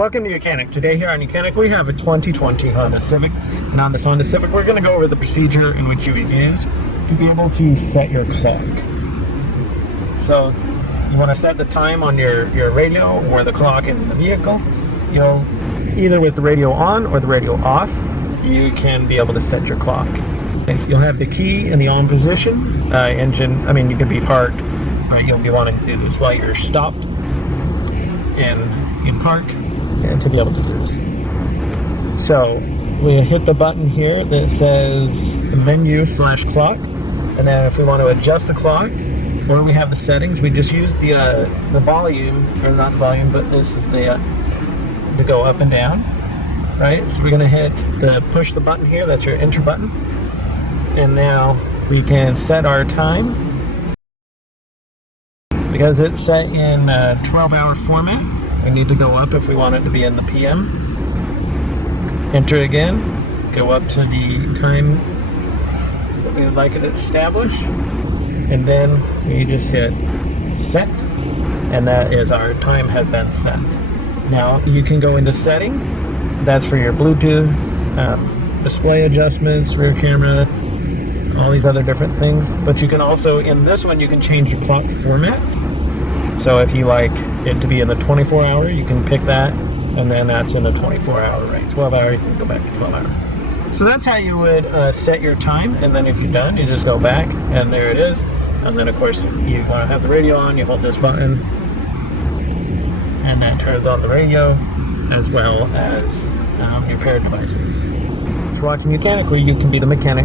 Welcome to YOUCANIC. Today here on YOUCANIC we have a 2020 Honda Civic. And on this Honda Civic we're going to go over the procedure in which you would use to be able to set your clock. So you want to set the time on your radio or the clock in the vehicle. You'll either with the radio on or the radio off, you can be able to set your clock. You'll have the key in the on position. You can be parked, right? You'll be wanting to do this while you're stopped in park, and to be able to do this. So we hit the button here that says menu/clock, and then if we want to adjust the clock, or we have the settings, we just use the volume, or not volume, but this is the to go up and down, right? So we're going to push the button here. That's your enter button, and now we can set our time because it's set in 12-hour format. We need to go up if we want it to be in the PM. Enter again, go up to the time that we would like it established, and then we just hit set, and that is our time has been set. Now you can go into setting. That's for your Bluetooth, display adjustments, rear camera, all these other different things. But you can also, in this one, you can change your clock format. So if you like it to be in the 24-hour, you can pick that, and then that's in the 24-hour range. 12-hour, you can go back to 12-hour. So that's how you would set your time, and then if you're done, you just go back, and there it is. And then, of course, you want to have the radio on, you hold this button, and that turns on the radio, as well as your paired devices. Thanks for watching YOUCANIC, where you can be the mechanic.